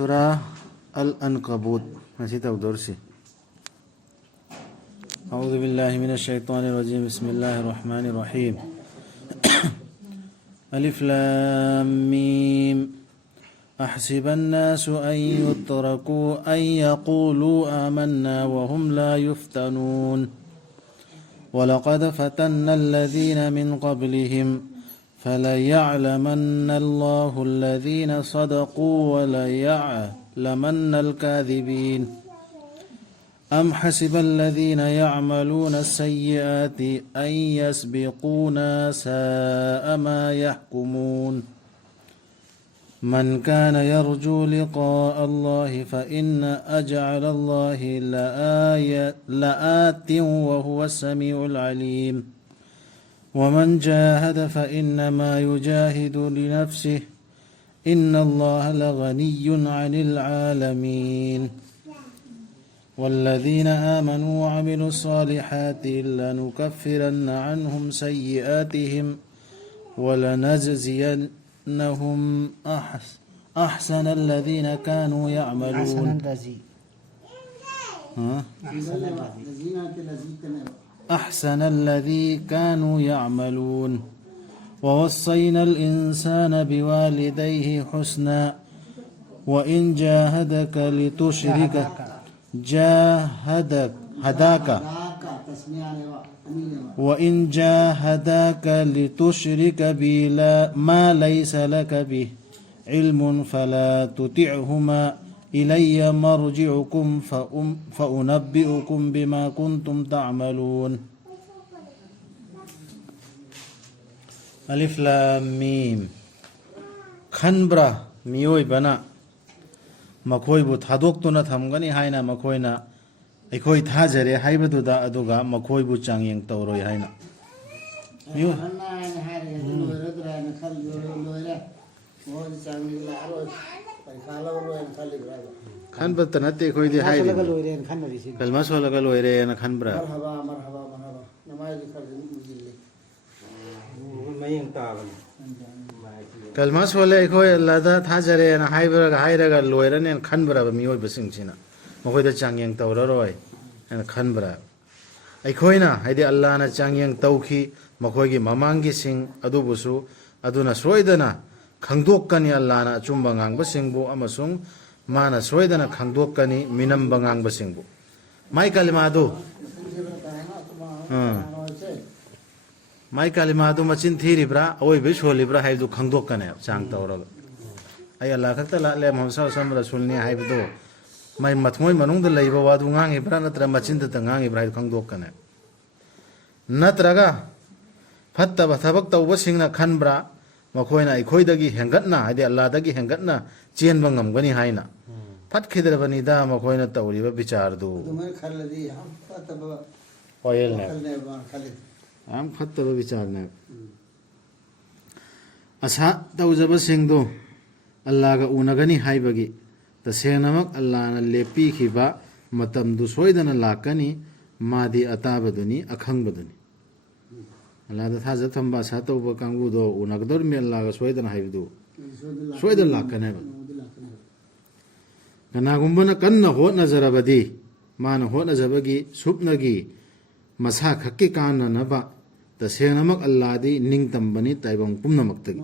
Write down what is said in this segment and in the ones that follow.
سورة العنكبوت نسيت درسي. أعوذ بالله من الشيطان الرجيم. بسم الله الرحمن الرحيم. ألف لام ميم. أحسب الناس أن يتركوا أن يقولوا آمنا وهم لا يفتنون ولقد فتنا الذين من قبلهم فليعلمن الله الذين صدقوا وليعلمن الكاذبين. أم حسب الذين يعملون السيئات أن يسبقونا ساء ما يحكمون. من كان يرجو لقاء الله فإن أجل الله لآت وهو السميع العليم. ومن جاهد فإنما يجاهد لنفسه إن الله لغني عن العالمين. والذين آمنوا وعملوا الصالحات لنكفرن عنهم سيئاتهم ولنجزينهم أحسن الذين كانوا يعملون. أحسن الذي كانوا يعملون. ووصينا الإنسان بوالديه حسنا وإن جاهدك لتشرك وإن جاهداك لتشرك بي ما ليس لك به علم فلا تطعهما إلي مرجعكم فأنبئكم بما كنتم تعملون. ألف لام ميم. خنبرا ميوي بنا مخويبو ꯊꯥꯗꯣꯛꯇꯨꯅ ꯊꯝꯒꯅꯤ ꯍꯥꯏꯅ ꯃꯈꯣꯏꯅ ꯑꯩꯈꯣꯏ ꯊꯥꯖꯔꯦ ꯍꯥꯏꯕꯗꯨꯗ ꯑꯗꯨꯒ ꯃꯈꯣꯏꯕꯨ ꯆꯥꯡꯌꯦꯡ ꯇꯧꯔꯣꯏ ꯍꯥꯏꯅ ꯈꯟꯕꯇ ꯅꯠꯇꯦ ꯑꯩꯈꯣꯏꯗꯤ ꯍꯥꯏꯔꯤꯕ ꯀꯜꯃꯥ ꯁꯣꯜꯂꯒ ꯂꯣꯏꯔꯦꯅ ꯈꯟꯕ꯭ꯔꯥ? ꯀꯜꯃꯥ ꯁꯣꯜꯂꯦ ꯑꯩꯈꯣꯏ ꯑꯜꯂꯥꯍꯗ ꯊꯥꯖꯔꯦꯅ ꯍꯥꯏꯔꯒ ꯂꯣꯏꯔꯅꯦꯅ ꯈꯟꯕ꯭ꯔꯕ ꯃꯤꯑꯣꯏꯕꯁꯤꯡꯁꯤꯅ ꯃꯈꯣꯏꯗ ꯆꯥꯡꯌꯦꯡ ꯇꯧꯔꯔꯣꯏ ꯍꯥꯏꯅ ꯈꯟꯕ꯭ꯔꯥ? ꯑꯩꯈꯣꯏꯅ ꯍꯥꯏꯗꯤ ꯑꯜꯂꯥꯍꯅ ꯆꯥꯡꯌꯦꯡ ꯇꯧꯈꯤ ꯃꯈꯣꯏꯒꯤ ꯃꯃꯥꯡꯒꯤꯁꯤꯡ ꯑꯗꯨꯕꯨꯁꯨ ꯑꯗꯨꯅ ꯁꯣꯏꯗꯅ ꯈꯪꯗꯣꯛꯀꯅꯤ ꯑꯜꯂꯥꯍꯅ ꯑꯆꯨꯝꯕ ꯉꯥꯡꯕꯁꯤꯡꯕꯨ ꯑꯃꯁꯨꯡ ꯃꯥꯅ ꯁꯣꯏꯗꯅ ꯈꯪꯗꯣꯛꯀꯅꯤ ꯃꯤꯅꯝꯕ ꯉꯥꯡꯕꯁꯤꯡꯕꯨ. ꯃꯥꯏ ꯀꯂꯤꯃꯥꯗꯨ ꯃꯥꯏ ꯀꯂꯤꯃꯥꯗꯨ ꯃꯆꯤꯟ ꯊꯤꯔꯤꯕ꯭ꯔꯥ ꯑꯋꯣꯏꯕꯩ ꯁꯣꯜꯂꯤꯕ꯭ꯔꯥ ꯍꯥꯏꯕꯗꯨ ꯈꯪꯗꯣꯛꯀꯅꯦꯕ ꯆꯥꯡ ꯇꯧꯔꯒ. ꯑꯩ ꯑꯜꯂꯥꯍ ꯈꯛꯇ ꯂꯥꯛꯂꯦ ꯃꯨꯍꯝꯃꯗ ꯁꯜꯂꯜꯂꯥꯍꯨ ꯑꯂꯩꯍꯤ ꯋꯁꯜꯂꯝ ꯔꯁꯨꯜꯅꯤ ꯍꯥꯏꯕꯗꯨ ꯃꯥꯏ ꯃꯊꯃꯣꯏ ꯃꯅꯨꯡꯗ ꯂꯩꯕ ꯋꯥꯗꯨ ꯉꯥꯡꯉꯤꯕ꯭ꯔꯥ ꯅꯠꯇ꯭ꯔꯒ ꯃꯆꯤꯟꯗꯇ ꯉꯥꯡꯉꯤꯕ꯭ꯔꯥ ꯍꯥꯏꯕꯗꯨ ꯈꯪꯗꯣꯛꯀꯅꯦ. ꯅꯠꯇ꯭ꯔꯒ ꯐꯠꯇꯕ ꯊꯕꯛ ꯇꯧꯕꯁꯤꯡꯅ ꯈꯟꯕ꯭ꯔꯥ ꯃꯈꯣꯏꯅ ꯑꯩꯈꯣꯏꯗꯒꯤ ꯍꯦꯟꯒꯠꯅ ꯍꯥꯏꯗꯤ ꯑꯜꯂꯥꯍꯗꯒꯤ ꯍꯦꯟꯒꯠꯅ ꯆꯦꯟꯕ ꯉꯝꯒꯅꯤ ꯍꯥꯏꯅ ꯐꯠꯈꯤꯗ꯭ꯔꯕꯅꯤꯗ ꯃꯈꯣꯏꯅ ꯇꯧꯔꯤꯕ ꯕꯤꯆꯥꯔꯗꯨ. ꯌꯥꯝ ꯐꯠꯇꯕ ꯕꯤꯆꯥꯔꯅꯦ. ꯑꯁꯥ ꯇꯧꯖꯕꯁꯤꯡꯗꯨ ꯑꯜꯂꯥꯍꯒ ꯎꯅꯒꯅꯤ ꯍꯥꯏꯕꯒꯤ ꯇꯁꯦꯡꯅꯃꯛ ꯑꯜꯂꯥꯍꯅ ꯂꯦꯞꯄꯤꯈꯤꯕ ꯃꯇꯝꯗꯨ ꯁꯣꯏꯗꯅ ꯂꯥꯛꯀꯅꯤ. ꯃꯥꯗꯤ ꯑꯇꯥꯕꯗꯨꯅꯤ ꯑꯈꯪꯕꯗꯨꯅꯤ. ꯑꯜꯂꯥꯍꯗ ꯊꯥꯖ ꯊꯝꯕ ꯑꯁꯥ ꯇꯧꯕ ꯀꯥꯡꯕꯨꯗꯣ ꯎꯅꯒꯗꯧꯔꯤꯕꯅꯤ ꯑꯜꯂꯥꯍꯒ ꯁꯣꯏꯗꯅ ꯍꯥꯏꯕꯗꯨ ꯁꯣꯏꯗꯅ ꯂꯥꯛꯀꯅꯦꯕ. ꯀꯅꯥꯒꯨꯝꯕꯅ ꯀꯟꯅ ꯍꯣꯠꯅꯖꯔꯕꯗꯤ ꯃꯥꯅ ꯍꯣꯠꯅꯖꯕꯒꯤ ꯁꯨꯞꯅꯒꯤ ꯃꯁꯥ ꯈꯛꯀꯤ ꯀꯥꯟꯅꯅꯕ ꯇꯁꯦꯡꯅꯃꯛ ꯑꯜꯂꯥꯍꯗꯤ ꯅꯤꯡꯇꯝꯕꯅꯤ ꯇꯥꯏꯕꯪ ꯄꯨꯝꯅꯃꯛꯇꯒꯤ.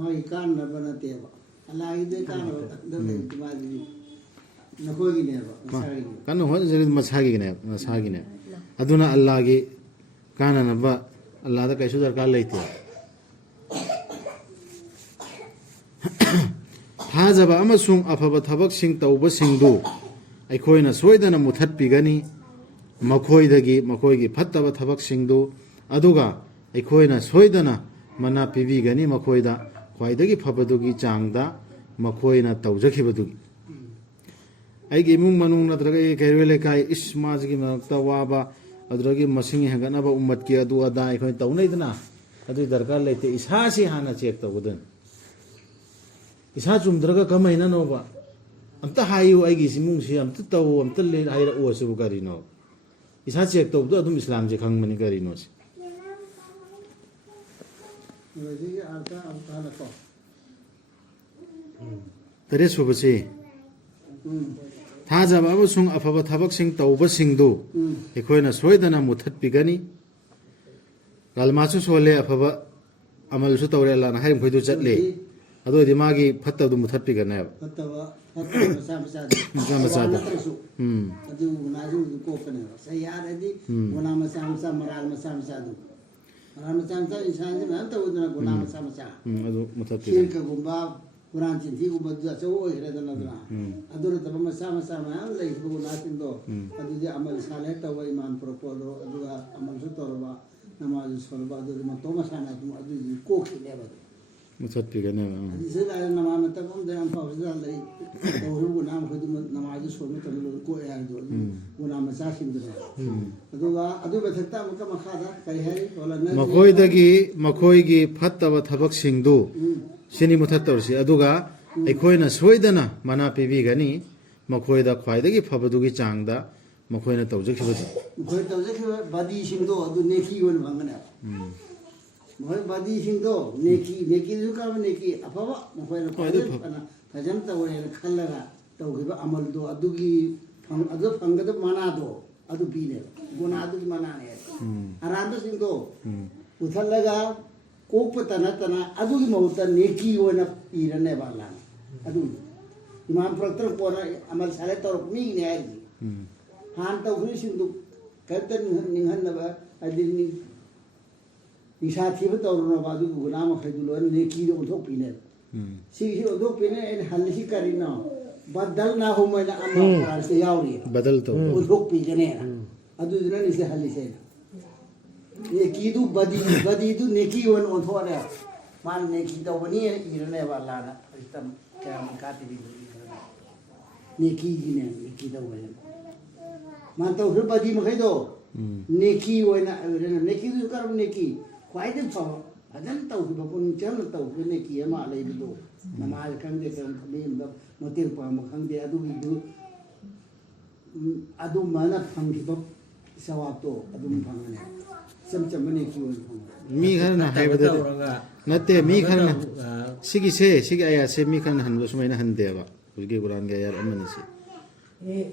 ꯀꯟꯅ ꯍꯣꯠꯅꯖꯔꯤꯗꯨ ꯃꯁꯥꯒꯤꯅꯦꯕ. ꯑꯗꯨꯅ ꯑꯜꯂꯥꯍꯒꯤ ꯀꯥꯟꯅꯅꯕ ꯑꯜꯂꯥꯍꯗ ꯀꯩꯁꯨ ꯗꯔꯀꯥꯔ ꯂꯩꯇꯦ. ꯊꯥꯖꯕ ꯑꯃꯁꯨꯡ ꯑꯐꯕ ꯊꯕꯛꯁꯤꯡ ꯇꯧꯕꯁꯤꯡꯗꯨ ꯑꯩꯈꯣꯏꯅ ꯁꯣꯏꯗꯅ ꯃꯨꯊꯠꯄꯤꯒꯅꯤ ꯃꯈꯣꯏꯗꯒꯤ ꯃꯈꯣꯏꯒꯤ ꯐꯠꯇꯕ ꯊꯕꯛꯁꯤꯡꯗꯨ ꯑꯗꯨꯒ ꯑꯩꯈꯣꯏꯅ ꯁꯣꯏꯗꯅ ꯃꯅꯥ ꯄꯤꯕꯤꯒꯅꯤ ꯃꯈꯣꯏꯗ ꯈ꯭ꯋꯥꯏꯗꯒꯤ ꯐꯕꯗꯨꯒꯤ ꯆꯥꯡꯗ ꯃꯈꯣꯏꯅ ꯇꯧꯖꯈꯤꯕꯗꯨꯒꯤ. ꯑꯩꯒꯤ ꯏꯃꯨꯡ ꯃꯅꯨꯡ ꯅꯠꯇ꯭ꯔꯒ ꯑꯩꯒꯤ ꯀꯩꯔꯣꯏ ꯂꯩꯀꯥꯏ ꯃꯥꯁꯤꯒꯤ ꯃꯔꯛꯇ ꯋꯥꯕ ꯑꯗꯨꯗꯒꯤ ꯃꯁꯤꯡ ꯍꯦꯟꯒꯠꯅꯕ ꯎꯝꯃꯠꯀꯤ ꯑꯗꯨ ꯑꯗꯥ ꯑꯩꯈꯣꯏꯅ ꯇꯧꯅꯩꯗꯅ ꯑꯗꯨꯒꯤ ꯗꯔꯀꯥꯔ ꯂꯩꯇꯦ. ꯏꯁꯥꯁꯤ ꯍꯥꯟꯅ ꯆꯦꯛ ꯇꯧꯒꯗꯣꯏꯅꯤ. ꯏꯁꯥ ꯆꯨꯝꯗ꯭ꯔꯒ ꯀꯃꯥꯏꯅꯅꯣꯕ ꯑꯝꯇ ꯍꯥꯏꯌꯨ ꯑꯩꯒꯤ ꯏꯃꯨꯡꯁꯤ ꯑꯝꯇ ꯇꯧ ꯑꯝꯇ ꯍꯥꯏꯔꯛꯑꯣ ꯑꯁꯤꯕꯨ ꯀꯔꯤꯅꯣ? ꯏꯁꯥ ꯆꯦꯛ ꯇꯧꯕꯗꯣ ꯑꯗꯨꯝ ꯏꯁꯂꯥꯝꯁꯦ ꯈꯪꯕꯅꯤ ꯀꯔꯤꯅꯣ ꯁꯤ. ꯇꯔꯦꯠ ꯁꯨꯕꯁꯤ ꯊꯥꯖꯕ ꯑꯃꯁꯨꯡ ꯑꯐꯕ ꯊꯕꯛꯁꯤꯡ ꯇꯧꯕꯁꯤꯡꯗꯨ ꯑꯩꯈꯣꯏꯅ ꯁꯣꯏꯗꯅ ꯃꯨꯊꯠꯄꯤꯒꯅꯤ ꯀꯜꯃꯥꯁꯨ ꯁꯣꯜꯂꯦ ꯑꯐꯕ ꯑꯃꯜꯁꯨ ꯇꯧꯔꯦ ꯑꯜꯂꯥꯍꯅ ꯍꯥꯏꯔꯤꯃꯈꯩꯗꯨ ꯆꯠꯂꯦ ꯑꯗꯨ ꯑꯣꯏꯔꯗꯤ ꯃꯥꯒꯤ ꯐꯠꯇꯕꯗꯨ ꯃꯨꯊꯠꯄꯤꯒꯅꯦꯕ ꯐꯠꯇꯕ ꯃꯆꯥ ꯃꯆꯥꯗꯣ ꯅꯠꯇ꯭ꯔꯁꯨ ꯑꯗꯨ ꯒꯨꯅꯥꯁꯤꯡꯗꯨ ꯀꯣꯛꯀꯅꯦꯕ ꯌꯥꯔꯗꯤ ꯒꯨꯅꯥ ꯃꯆꯥ ꯃꯆꯥ ꯃꯔꯥꯜ ꯃꯆꯥ ꯃꯆꯥꯗꯨ ꯃꯔꯥꯜ ꯃꯆꯥ ꯃꯆꯥ ꯏꯟꯁꯥꯟꯁꯤ ꯃꯌꯥꯝ ꯇꯧꯗꯅ ꯒꯨꯅꯥ ꯃꯆꯥ ꯃꯆꯥ ꯑꯗꯨ ꯃꯨꯊꯠꯄꯤꯒꯅꯤ ꯁꯤꯔꯀꯒꯨꯝꯕ ꯀꯨꯔꯥꯟ ꯆꯤꯟꯊꯤꯒꯨꯝꯕꯗꯨ ꯑꯆꯧꯕ ꯑꯣꯏꯈ꯭ꯔꯦꯗꯅ ꯑꯗꯨ ꯅꯠꯇꯕ ꯃꯆꯥ ꯃꯆꯥ ꯃꯌꯥꯝ ꯂꯩꯈꯤꯕ ꯒꯨꯅꯥꯁꯤꯡꯗꯣ ꯑꯗꯨꯗꯤ ꯑꯃꯜ ꯁꯥꯂꯦ ꯇꯧꯕ ꯏꯃꯥꯟ ꯄꯨꯔꯛꯄꯗꯣ ꯑꯗꯨꯒ ꯑꯃꯜꯁꯨ ꯇꯧꯔꯕ ꯅꯃꯥꯖꯁꯨ ꯁꯣꯜꯂꯕ ꯑꯗꯨꯗꯤ ꯃꯇꯣꯝ ꯃꯁꯥꯅ ꯑꯗꯨꯗꯤ ꯀꯣꯛꯈꯤꯅꯦꯕ ꯃꯨꯊꯠꯄꯤꯒꯅꯦꯕ ꯑꯗꯨꯁꯨ ꯅꯃꯥꯖ ꯃꯇꯝ ꯑꯃꯗ ꯌꯥꯝ ꯐꯕꯁꯤꯗ ꯂꯩ ꯇꯧꯔꯤꯕ ꯒꯨꯅꯥ ꯃꯈꯣꯏꯗꯨ ꯅꯃꯥꯖꯁꯨ ꯁꯣꯟꯕ ꯃꯇꯝꯗ ꯂꯣꯏꯅ ꯀꯣꯛꯑꯦ ꯍꯥꯏꯕꯗꯣ ꯑꯗꯨ ꯒꯨꯅꯥ ꯃꯆꯥꯁꯤꯡꯗꯨꯅꯦ ꯑꯗꯨꯒ ꯑꯗꯨꯒꯤ ꯃꯊꯛꯇ ꯑꯃꯨꯛꯀ ꯃꯈꯥꯗ ꯀꯔꯤ ꯍꯥꯏ ꯃꯈꯣꯏꯒꯤ ꯐꯠꯇꯕ ꯊꯕꯛꯁꯤꯡꯗꯨ ꯁꯤꯅꯤ ꯃꯨꯊꯠꯇꯧꯔꯤꯁꯤ ꯑꯗꯨꯒ ꯑꯩꯈꯣꯏꯅ ꯁꯣꯏꯗꯅ ꯃꯅꯥ ꯄꯤꯕꯤꯒꯅꯤ ꯃꯈꯣꯏꯗ ꯈ꯭ꯋꯥꯏꯗꯒꯤ ꯐꯕꯗꯨꯒꯤ ꯆꯥꯡꯗ ꯃꯈꯣꯏꯅ ꯇꯧꯖꯈꯤꯕꯗꯨ ꯃꯈꯣꯏ ꯇꯧꯖꯈꯤꯕ ꯕꯗꯤꯁꯤꯡꯗꯣ ꯑꯗꯨ ꯅꯦꯀꯤ ꯑꯣꯏꯅ ꯐꯪꯒꯅꯦꯕ ꯃꯈꯣꯏ ꯕꯗꯤꯁꯤꯡꯗꯣ ꯅꯦꯀꯤꯗꯨꯁꯨ ꯀꯔꯝꯕ ꯅꯦꯀꯤ ꯑꯐꯕ ꯃꯈꯣꯏꯅ ꯈ꯭ꯋꯥꯏꯗꯒꯤ ꯐꯖꯅ ꯇꯧꯔꯦꯅ ꯈꯜꯂꯒ ꯇꯧꯈꯤꯕ ꯑꯃꯜꯗꯣ ꯑꯗꯨꯒꯤ ꯑꯗꯨ ꯐꯪꯒꯗꯕ ꯃꯅꯥꯗꯣ ꯑꯗꯨ ꯄꯤꯅꯦꯕ ꯒꯨꯅꯥꯗꯨꯒꯤ ꯃꯅꯥꯅꯦ ꯑꯔꯥꯟꯕꯁꯤꯡꯗꯣ ꯄꯨꯊꯠꯂꯒ ꯀꯣꯛꯄꯇ ꯅꯠꯇꯅ ꯑꯗꯨꯒꯤ ꯃꯍꯨꯠꯇ ꯅꯦꯀꯤ ꯑꯣꯏꯅ ꯄꯤꯔꯅꯦꯕ ꯑꯜꯂꯥꯍꯅ ꯑꯗꯨꯒꯤ ꯏꯃꯥꯟ ꯄꯨꯔꯛꯇꯅ ꯀꯣꯟꯅ ꯑꯃꯜ ꯁꯥꯂꯦ ꯇꯧꯔꯛꯄ ꯃꯤꯒꯤꯅꯦ ꯍꯥꯏꯔꯤꯁꯤ ꯍꯥꯟꯅ ꯇꯧꯈ꯭ꯔꯤꯁꯤꯡꯗꯨ ꯀꯔꯤꯝꯇ ꯅꯤꯡꯍꯟꯅꯕ ꯍꯥꯏꯗꯤ ꯅꯤꯡꯁꯥ ꯊꯤꯕ ꯇꯧꯔꯨꯅꯕ ꯑꯗꯨꯒꯤ ꯒꯨꯅꯥ ꯃꯈꯩꯗꯨ ꯂꯣꯏꯅ ꯅꯦꯀꯤꯗ ꯑꯣꯟꯊꯣꯛꯄꯤꯅꯦꯕ ꯁꯤꯒꯤꯁꯤ ꯑꯣꯟꯊꯣꯛꯄꯤꯅꯦ ꯑꯩꯅ ꯍꯜꯂꯤꯁꯤ ꯀꯔꯤꯅꯣ ꯕꯗꯜ ꯅꯥꯍꯨꯝ ꯍꯥꯏꯅ ꯑꯃ ꯀꯨꯔꯥꯟꯁꯤꯗ ꯌꯥꯎꯔꯤ ꯕꯗꯜ ꯇꯧ ꯑꯣꯟꯊꯣꯛꯄꯤꯒꯅꯦꯅ ꯑꯗꯨꯗꯨꯅ ꯅꯤꯁꯦ ꯍꯜꯂꯤꯁꯦ ꯅꯦꯀꯤꯗꯨ ꯕꯗꯤꯗꯨ ꯅꯦꯀꯤ ꯑꯣꯏꯅ ꯑꯣꯟꯊꯣꯛꯑꯅꯦ ꯃꯥꯅ ꯅꯦꯀꯤ ꯇꯧꯕꯅꯤꯅ ꯏꯔꯅꯦꯕ ꯑꯜꯂꯥꯍꯅ ꯍꯧꯖꯤꯛꯇ ꯀꯌꯥꯝ ꯀꯥꯇꯤꯕꯤꯗꯨ ꯅꯦꯀꯤꯒꯤꯅꯦ ꯅꯦꯀꯤ ꯇꯧꯕꯅꯦ ꯃꯥꯅ ꯇꯧꯈ꯭ꯔꯤꯕ ꯕꯗꯤ ꯃꯈꯩꯗꯣ ꯅꯦꯀꯤ ꯑꯣꯏꯅ ꯅꯦꯀꯤꯗꯨꯁꯨ ꯀꯔꯝꯕ ꯅꯦꯀꯤ ꯈ꯭ꯋꯥꯏꯗꯒꯤ ꯐꯕ ꯐꯖꯅ ꯇꯧꯈꯤꯕ ꯄꯨꯛꯅꯤꯡ ꯆꯪꯅ ꯇꯧꯈꯤꯕ ꯅꯦꯀꯤ ꯑꯃ ꯂꯩꯕꯗꯣ ꯅꯃꯥꯖ ꯈꯪꯗꯦ ꯀꯔꯝ ꯃꯤ ꯑꯃꯗ ꯃꯇꯦꯡ ꯄꯥꯡꯕ ꯈꯪꯗꯦ ꯑꯗꯨꯒꯤꯗꯨ ꯑꯗꯨꯃꯥꯏꯅ ꯐꯪꯈꯤꯕ ꯁꯋꯥꯕꯇꯣ ꯑꯗꯨꯝ ꯐꯪꯒꯅꯤ ꯏꯆꯝ ꯆꯝꯕ ꯅꯦꯀꯤ ꯑꯣꯏꯅ ꯐꯪꯒꯅꯤ ꯃꯤ ꯈꯔꯅ ꯍꯥꯏꯕꯗꯗꯤ ꯅꯠꯇꯦ ꯃꯤ ꯈꯔꯅ ꯁꯤꯒꯤ ꯑꯌꯥꯠꯁꯦ ꯃꯤ ꯈꯔꯅ ꯍꯟꯕ ꯁꯨꯃꯥꯏꯅ ꯍꯟꯗꯦꯕ ꯍꯧꯖꯤꯛꯀꯤ ꯀꯨꯔꯥꯟꯒꯤ ꯑꯌꯥꯠ ꯑꯃꯅꯤ ꯁꯤ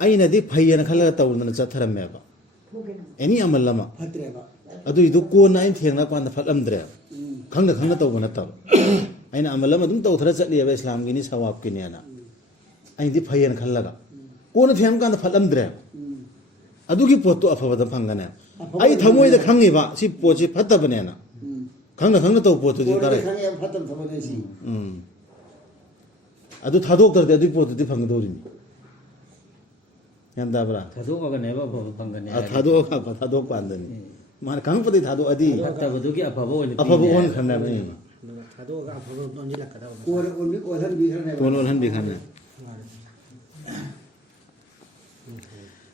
ꯑꯩꯅꯗꯤ ꯐꯩꯌꯦꯅ ꯈꯜꯂꯒ ꯇꯧꯗꯅ ꯆꯠꯊꯔꯝꯃꯦꯕ ꯑꯦꯅꯤ ꯑꯃꯜ ꯑꯃ ꯐꯠꯇ꯭ꯔꯦꯕ ꯑꯗꯨꯏꯗꯨ ꯀꯣꯟꯅ ꯑꯩꯅ ꯊꯦꯡꯅꯔꯀꯥꯟꯗ ꯐꯠꯂꯝꯗ꯭ꯔꯦꯕ ꯈꯪꯅ ꯈꯪꯅ ꯇꯧꯕ ꯅꯠꯇꯕ ꯑꯩꯅ ꯑꯃꯜ ꯑꯃ ꯑꯗꯨꯝ ꯇꯧꯊꯔ ꯆꯠꯂꯤꯑꯕ ꯏꯁꯂꯥꯝꯒꯤꯅꯤ ꯁꯋꯥꯞꯀꯤꯅꯦꯅ ꯑꯩꯅꯗꯤ ꯐꯩꯌꯦꯅ ꯈꯜꯂꯒ ꯀꯣꯟꯅ ꯊꯦꯡꯅꯀꯥꯟꯗ ꯐꯠꯂꯝꯗ꯭ꯔꯦꯕ ꯑꯗꯨꯒꯤ ꯄꯣꯠꯇꯣ ꯑꯐꯕꯗ ꯐꯪꯒꯅꯦ ꯑꯩ ꯊꯃꯣꯏꯗ ꯈꯪꯉꯤꯕ ꯁꯤ ꯄꯣꯠꯁꯤ ꯐꯠꯇꯕꯅꯦꯅ ꯈꯪꯅ ꯈꯪꯅ ꯇꯧꯕ ꯄꯣꯠꯇꯨꯗꯤ ꯀꯔꯦ ꯐꯠꯇꯕ ꯊꯕꯛꯅꯦ ꯁꯤ ꯑꯗꯨ ꯊꯥꯗꯣꯛꯇ꯭ꯔꯗꯤ ꯑꯗꯨꯒꯤ ꯄꯣꯠꯇꯨꯗꯤ ꯐꯪꯒꯗꯧꯔꯤꯅꯤ ꯒ꯭ꯌꯥꯟ ꯇꯥꯕ꯭ꯔꯥ ꯊꯥꯗꯣꯛꯑꯒꯅꯦꯕ ꯑꯐꯕ ꯐꯪꯒꯅꯤ ꯊꯥꯗꯣꯛꯀꯥꯟꯗꯅꯤ ꯃꯥꯅ ꯈꯪꯉꯛꯄꯗꯤ ꯊꯥꯗꯣꯛꯑꯗꯤ ꯐꯠꯇꯕꯗꯨꯒꯤ ꯑꯐꯕ ꯑꯣꯏꯅ ꯑꯐꯕ ꯑꯣꯟꯈ꯭ꯔꯅꯦꯕ ꯊꯥꯗꯣꯛꯑꯒ ꯑꯐꯕ ꯑꯣꯟꯁꯤꯜꯂꯛꯀꯗꯕ ꯑꯣꯜꯍꯟꯕꯤꯈ꯭ꯔꯅꯦꯕ ꯀꯣꯟ ꯑꯣꯜꯍꯟꯕꯤꯈ꯭ꯔꯅꯦ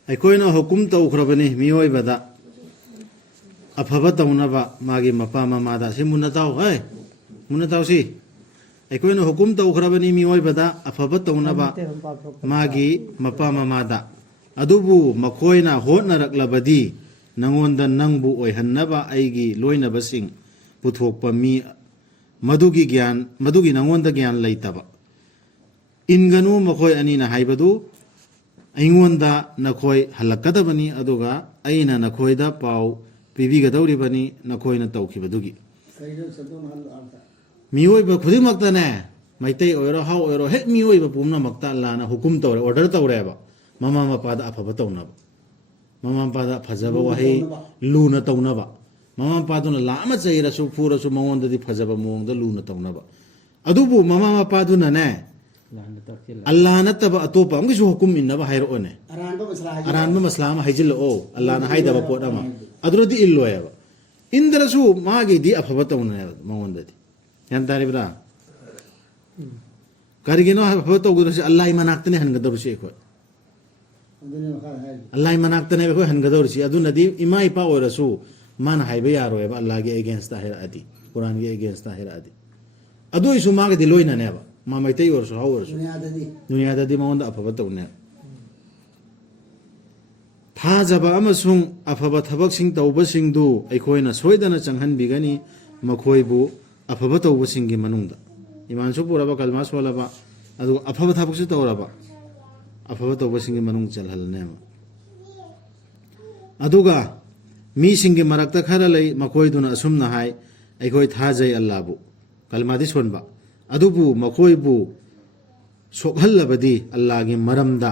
ꯑꯩꯈꯣꯏꯅ ꯍꯨꯀꯨꯝ ꯇꯧꯈ꯭ꯔꯕꯅꯤ ꯃꯤꯑꯣꯏꯕꯗ ꯑꯐꯕ ꯇꯧꯅꯕ ꯃꯥꯒꯤ ꯃꯄꯥ ꯃꯃꯥꯗ ꯁꯤ ꯃꯨꯟꯅ ꯇꯥꯎ ꯃꯨꯟꯅ ꯇꯥꯎꯁꯤ ꯑꯩꯈꯣꯏꯅ ꯍꯨꯀꯨꯝ ꯇꯧꯈ꯭ꯔꯕꯅꯤ ꯃꯤꯑꯣꯏꯕꯗ ꯑꯐꯕ ꯇꯧꯅꯕ ꯃꯥꯒꯤ ꯃꯄꯥ ꯃꯃꯥꯗ ꯑꯗꯨꯕꯨ ꯃꯈꯣꯏꯅ ꯍꯣꯠꯅꯔꯛꯂꯕꯗꯤ ꯅꯉꯣꯟꯗ ꯅꯪꯕꯨ ꯑꯣꯏꯍꯟꯅꯕ ꯑꯩꯒꯤ ꯂꯣꯏꯅꯕꯁꯤꯡ ꯄꯨꯊꯣꯛꯄ ꯃꯤ ꯃꯗꯨꯒꯤ ꯅꯉꯣꯟꯗ ꯒ꯭ꯌꯥꯟ ꯂꯩꯇꯕ ꯏꯟꯒꯅꯨ ꯃꯈꯣꯏ ꯑꯅꯤꯅ ꯍꯥꯏꯕꯗු ꯑꯩꯉꯣꯟꯗ ꯅꯈꯣꯏ ꯍꯜꯂꯛꯀꯗꯕꯅꯤ ꯑꯗꯨꯒ ꯑꯩꯅ ꯅꯈꯣꯏꯗ ꯄꯥꯎ ꯄꯤꯕꯤꯒꯗꯧꯔꯤꯕꯅꯤ ꯅꯈꯣꯏꯅ ꯇꯧꯈꯤꯕꯗꯨꯒꯤ ꯃꯤꯑꯣꯏꯕ ꯈꯨꯗꯤꯡꯃꯛꯇꯅꯦ ꯃꯩꯇꯩ ꯑꯣꯏꯔꯣ ꯍꯥꯎ ꯑꯣꯏꯔꯣ ꯍꯦꯛ ꯃꯤꯑꯣꯏꯕ ꯄꯨꯝꯅꯃꯛꯇ ꯑꯜꯂꯥꯍꯅ ꯍꯨꯀꯨꯝ ꯇꯧꯔꯦ ꯑꯣꯔꯗꯔ ꯇꯧꯔꯦꯕ ꯃꯃꯥ ꯃꯄꯥꯗ ꯑꯐꯕ ꯇꯧꯅꯕ ꯃꯃꯥ ꯃꯄꯥꯗ ꯐꯖꯕ ꯋꯥꯍꯩ ꯂꯨꯅ ꯇꯧꯅꯕ ꯃꯃꯥ ꯃꯄꯥꯗꯨꯅ ꯂꯥꯛꯑꯃ ꯆꯩꯔꯁꯨ ꯐꯨꯔꯁꯨ ꯃꯉꯣꯟꯗꯗꯤ ꯐꯖꯕ ꯃꯑꯣꯡꯗ ꯂꯨꯅ ꯇꯧꯅꯕ ꯑꯗꯨꯕꯨ ꯃꯃꯥ ꯃꯄꯥꯗꯨꯅꯅꯦ ꯑꯜꯂꯥꯍ ꯅꯠꯇꯕ ꯑꯇꯣꯞꯄ ꯑꯃꯒꯤꯁꯨ ꯍꯨꯀꯨꯝ ꯏꯟꯅꯕ ꯍꯥꯏꯔꯛꯑꯣꯅꯦ ꯑꯔꯥꯟꯕ ꯃꯁꯂꯥ ꯑꯃ ꯍꯥꯏꯖꯤꯜꯂꯛꯑꯣ ꯑꯜꯂꯥꯍꯅ ꯍꯥꯏꯗꯕ ꯄꯣꯠ ꯑꯃ ꯑꯗꯨꯗꯤ ꯏꯜꯂꯣꯏꯕ ꯏꯟꯗ꯭ꯔꯁꯨ ꯃꯥꯒꯤꯗꯤ ꯑꯐꯕ ꯇꯧꯅꯦꯕ ꯃꯉꯣꯟꯗꯗꯤ ꯒ꯭ꯌꯥꯟ ꯇꯥꯔꯤꯕ꯭ꯔꯥ ꯀꯔꯤꯒꯤꯅꯣ ꯑꯐꯕ ꯇꯧꯒꯗꯧꯔꯤꯁꯤ ꯑꯜꯂꯥꯍꯒꯤ ꯃꯅꯥꯛꯇꯅꯦ ꯍꯟꯒꯗꯧꯔꯤꯁꯤ ꯑꯩꯈꯣꯏ ꯑꯜꯂꯥꯍꯒꯤ ꯃꯅꯥꯛꯇꯅꯦ ꯑꯩꯈꯣꯏ ꯍꯟꯒꯗꯧꯔꯤꯁꯤ ꯑꯗꯨꯅꯗꯤ ꯏꯃꯥ ꯏꯄꯥ ꯑꯣꯏꯔꯁꯨ ꯃꯥꯅ ꯍꯥꯏꯕ ꯌꯥꯔꯣꯏꯕ ꯑꯜꯂꯥꯍꯒꯤ ꯑꯦꯒꯦꯟꯁꯇ ꯍꯥꯏꯔꯛꯑꯗꯤ ꯀꯨꯔꯥꯟꯒꯤ ꯑꯦꯒꯦꯟꯁꯇ ꯍꯥꯏꯔꯛꯑꯗꯤ ꯑꯗꯨ ꯑꯣꯏꯁꯨ ꯃꯥꯒꯗꯤ ꯂꯣꯏꯅꯅꯦꯕ ꯃꯥ ꯃꯩꯇꯩ ꯑꯣꯏꯔꯁꯨ ꯍꯥꯎ ꯑꯣꯏꯔꯁꯨ ꯗꯨꯅꯤꯌꯥꯗꯗꯤ ꯃꯉꯣꯟꯗ ꯑꯐꯕ ꯇꯧꯅꯦ ꯊꯥꯖꯕ ꯑꯃꯁꯨꯡ ꯑꯐꯕ ꯊꯕꯛꯁꯤꯡ ꯇꯧꯕꯁꯤꯡꯗꯨ ꯑꯩꯈꯣꯏꯅ ꯁꯣꯏꯗꯅ ꯆꯪꯍꯟꯕꯤꯒꯅꯤ ꯃꯈꯣꯏꯕꯨ ꯑꯐꯕ ꯇꯧꯕꯁꯤꯡꯒꯤ ꯃꯅꯨꯡꯗ ꯏꯃꯥꯟꯁꯨ ꯄꯨꯔꯕ ꯀꯜꯃꯥ ꯁꯣꯜꯂꯕ ꯑꯗꯨꯒ ꯑꯐꯕ ꯊꯕꯛꯁꯨ ꯇꯧꯔꯕ ꯑꯐꯕ ꯇꯧꯕꯁꯤꯡꯒꯤ ꯃꯅꯨꯡ ꯆꯜꯍꯜꯂꯅꯦꯕ ꯑꯗꯨꯒ ꯃꯤꯁꯤꯡꯒꯤ ꯃꯔꯛꯇ ꯈꯔ ꯂꯩ ꯃꯈꯣꯏꯗꯨꯅ ꯑꯁꯨꯝꯅ ꯍꯥꯏ ꯑꯩꯈꯣꯏ ꯊꯥꯖꯩ ꯑꯜꯂꯥꯍꯕꯨ ꯀꯜꯃꯥꯗꯤ ꯁꯣꯟꯕ ꯑꯗꯨꯕꯨ ꯃꯈꯣꯏꯕꯨ ꯁꯣꯛꯍꯜꯂꯕꯗꯤ ꯑꯜꯂꯥꯍꯒꯤ ꯃꯔꯝꯗ